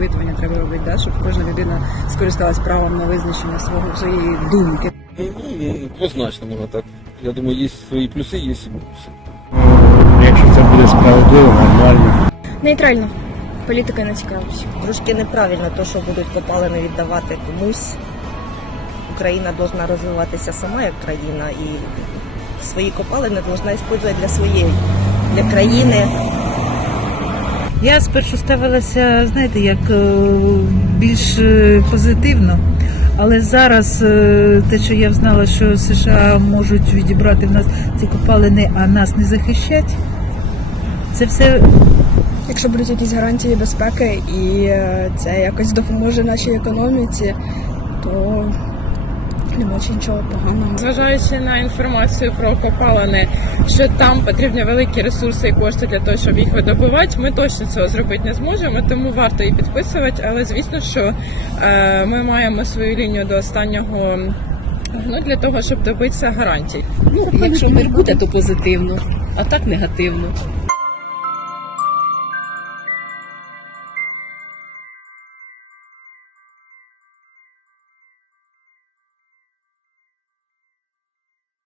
опитування треба робити, да, щоб кожна людина скористалась правом на визначення свого своєї думки. Ну, Однозначно можна так. Я думаю, є свої плюси, є і мінуси. Ну, якщо це буде справедливо, нормально. Нейтрально. Політика не цікавиться. Трошки неправильно то, що будуть копалини віддавати комусь. Україна повинна розвиватися сама як країна і свої копалини повинна використовувати для своєї, для країни. Я спершу ставилася, знаєте, як е, більш е, позитивно. Але зараз е, те, що я знала, що США можуть відібрати в нас ці копалини, а нас не захищать, це все Якщо будуть якісь гарантії безпеки і це якось допоможе нашій економіці, то не бачу нічого поганого. Зважаючи на інформацію про копалини, що там потрібні великі ресурси і кошти для того, щоб їх видобувати, ми точно цього зробити не зможемо, тому варто її підписувати. Але звісно, що е, ми маємо свою лінію до останнього ну, для того, щоб добитися гарантій. Ну, якщо мир буде, то позитивно, а так негативно.